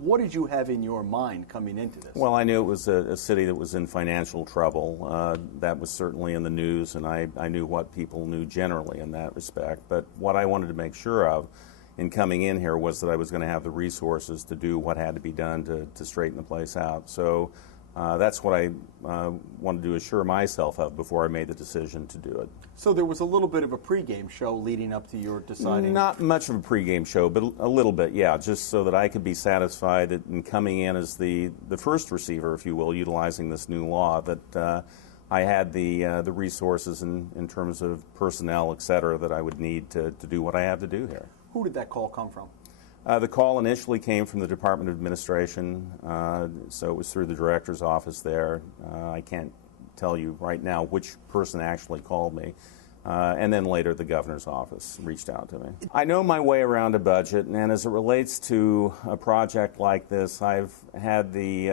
What did you have in your mind coming into this? Well, I knew it was a city that was in financial trouble. That was certainly in the news, and I knew what people knew generally in that respect. But what I wanted to make sure of in coming in here was that I was going to have the resources to do what had to be done to straighten the place out. So that's what I wanted to assure myself of before I made the decision to do it. So there was a little bit of a pregame show leading up to your deciding? Not much of a pregame show, but a little bit, yeah, just so that I could be satisfied that in coming in as the first receiver, if you will, utilizing this new law, that I had the resources in terms of personnel, et cetera, that I would need to do what I have to do here. Who did that call come from? The call initially came from the Department of Administration, so it was through the director's office there. I can't tell you right now which person actually called me. And then later the governor's office reached out to me. I know my way around a budget, and as it relates to a project like this, I've had the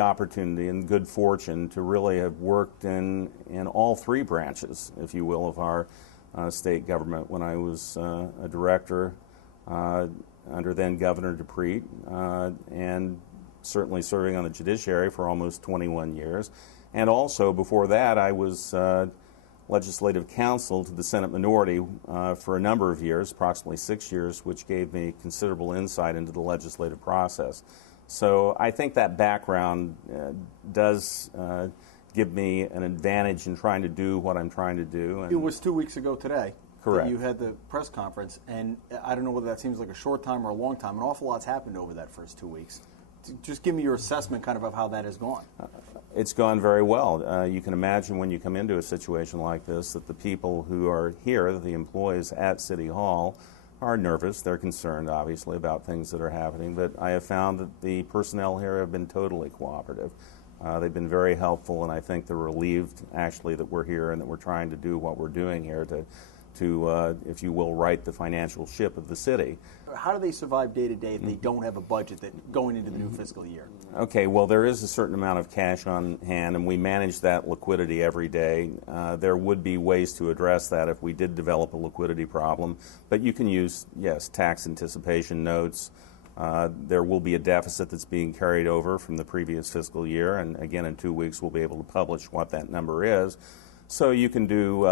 opportunity and good fortune to really have worked in all three branches, if you will, of our state government when I was a director under then Governor DePrete, and certainly serving on the judiciary for almost 21 years. And also before that, I was legislative counsel to the Senate minority for a number of years, approximately 6 years, which gave me considerable insight into the legislative process. So I think that background does give me an advantage in trying to do what I'm trying to do. And it was 2 weeks ago today. Correct. You had the press conference, and I don't know whether that seems like a short time or a long time. An awful lot's happened over that first 2 weeks. Just give me your assessment kind of how that has gone. It's gone very well. You can imagine when you come into a situation like this that the people who are here, the employees at City Hall, are nervous. They're concerned, obviously, about things that are happening. But I have found that the personnel here have been totally cooperative. They've been very helpful, and I think they're relieved, actually, that we're here and that we're trying to do what we're doing here to if you will, right the financial ship of the city. How do they survive day to day if they don't have a budget going into the new fiscal year? Okay, well, there is a certain amount of cash on hand, and we manage that liquidity every day. There would be ways to address that if we did develop a liquidity problem, but you can use, yes, tax anticipation notes. There will be a deficit that's being carried over from the previous fiscal year, and again, in 2 weeks, we'll be able to publish what that number is. So you can do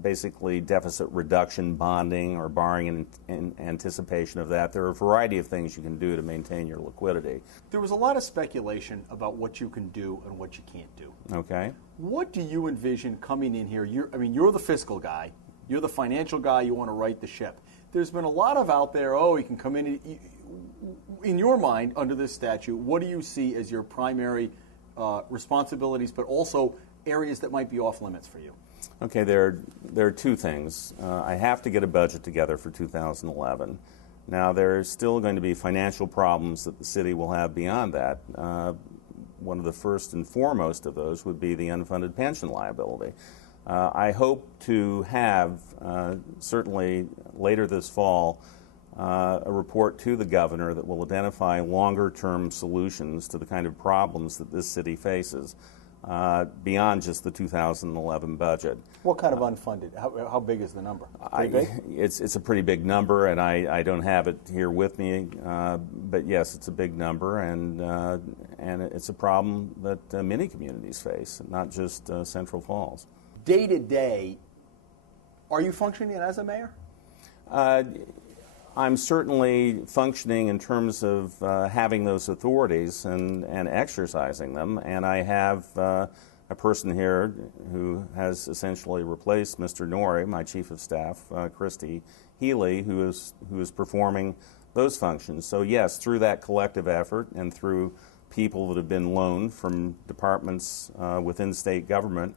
basically deficit reduction bonding or borrowing in anticipation of that. There are a variety of things you can do to maintain your liquidity. There was a lot of speculation about what you can do and what you can't do. Okay. What do you envision coming in here? You're the fiscal guy. You're the financial guy. You want to right the ship. There's been a lot of out there, you can come in your mind, under this statute, what do you see as your primary responsibilities, but also areas that might be off limits for you? Okay, there are two things. I have to get a budget together for 2011. Now, there's still going to be financial problems that the city will have beyond that. One of the first and foremost of those would be the unfunded pension liability. I hope to have, certainly later this fall, a report to the governor that will identify longer-term solutions to the kind of problems that this city faces. Beyond just the 2011 budget. What kind of unfunded? How big is the number? Pretty big? It's a pretty big number, and I don't have it here with me. But yes, it's a big number, and it's a problem that many communities face, not just Central Falls. Day to day, are you functioning as a mayor? I'm certainly functioning in terms of having those authorities and exercising them, and I have a person here who has essentially replaced Mr. Norrie, my chief of staff, Christy Healy, who is performing those functions. So yes, through that collective effort and through people that have been loaned from departments within state government,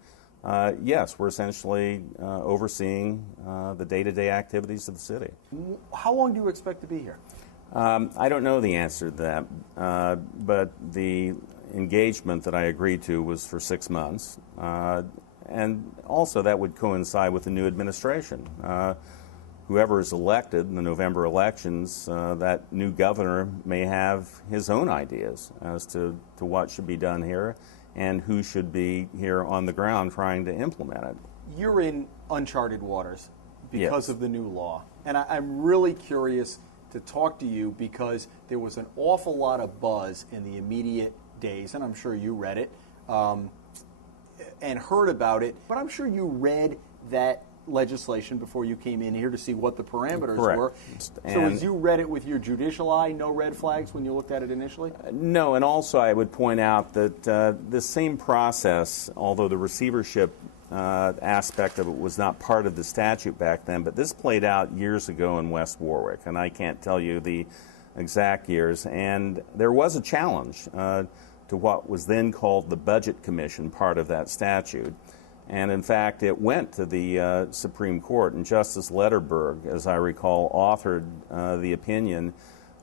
yes, we're essentially overseeing the day-to-day activities of the city. How long do you expect to be here? I don't know the answer to that, but the engagement that I agreed to was for 6 months, and also that would coincide with the new administration. Whoever is elected in the November elections, that new governor may have his own ideas as to what should be done here and who should be here on the ground trying to implement it. You're in uncharted waters because Yes. of the new law. And I'm really curious to talk to you because there was an awful lot of buzz in the immediate days, and I'm sure you read it and heard about it, but I'm sure you read that legislation before you came in here to see what the parameters Correct. were. And so as you read it with your judicial eye, no red flags when you looked at it initially? No, and also I would point out that the same process, although the receivership aspect of it was not part of the statute back then, but this played out years ago in West Warwick, and I can't tell you the exact years. And there was a challenge to what was then called the Budget Commission, part of that statute. And in fact, it went to the Supreme Court, and Justice Lederberg, as I recall, authored the opinion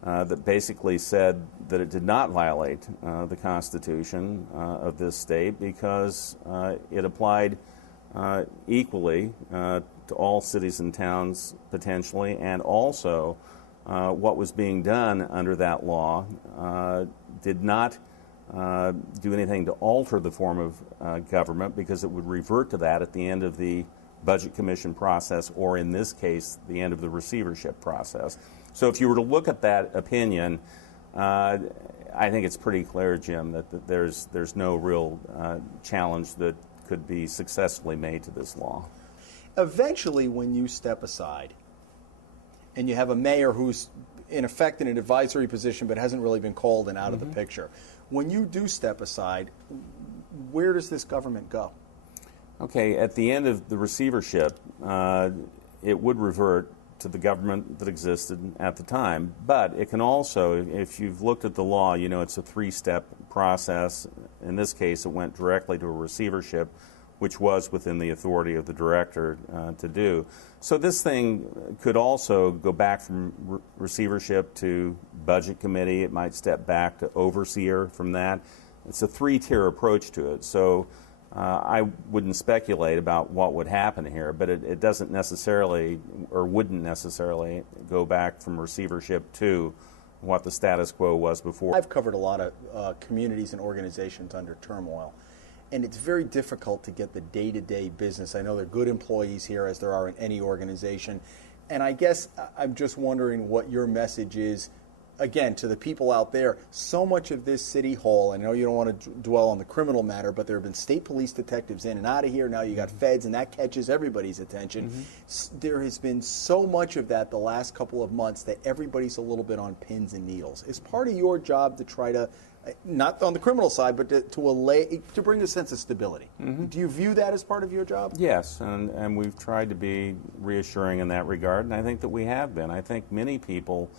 that basically said that it did not violate the Constitution of this state because it applied equally to all cities and towns potentially, and also what was being done under that law did not do anything to alter the form of government because it would revert to that at the end of the Budget Commission process, or in this case, the end of the receivership process. So if you were to look at that opinion, I think it's pretty clear, Jim, that there's no real challenge that could be successfully made to this law. Eventually, when you step aside and you have a mayor who's in effect in an advisory position but hasn't really been called and out of the picture, when you do step aside, where does this government go? Okay, at the end of the receivership, it would revert to the government that existed at the time, but it can also, if you've looked at the law, you know it's a three-step process. In this case, it went directly to a receivership, which was within the authority of the director to do. So this thing could also go back from receivership to budget committee. It might step back to overseer from that. It's a three-tier approach to it. So I wouldn't speculate about what would happen here, but it doesn't necessarily, or wouldn't necessarily, go back from receivership to what the status quo was before. I've covered a lot of communities and organizations under turmoil, and it's very difficult to get the day-to-day business. I know there are good employees here, as there are in any organization, and I guess I'm just wondering what your message is, again, to the people out there. So much of this city hall, I know you don't want to dwell on the criminal matter, but there have been state police detectives in and out of here. Now you got feds, and that catches everybody's attention. There has been so much of that the last couple of months that everybody's a little bit on pins and needles. Is part of your job to try to, not on the criminal side, but to bring a sense of stability? Do you view that as part of your job? Yes, and we've tried to be reassuring in that regard, and I think that we have been. I think many people,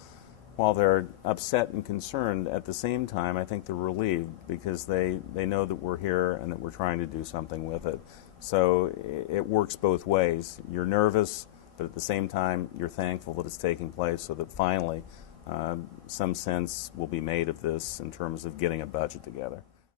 while they're upset and concerned, at the same time, I think they're relieved because they know that we're here and that we're trying to do something with it. So it works both ways. You're nervous, but at the same time, you're thankful that it's taking place so that finally some sense will be made of this in terms of getting a budget together.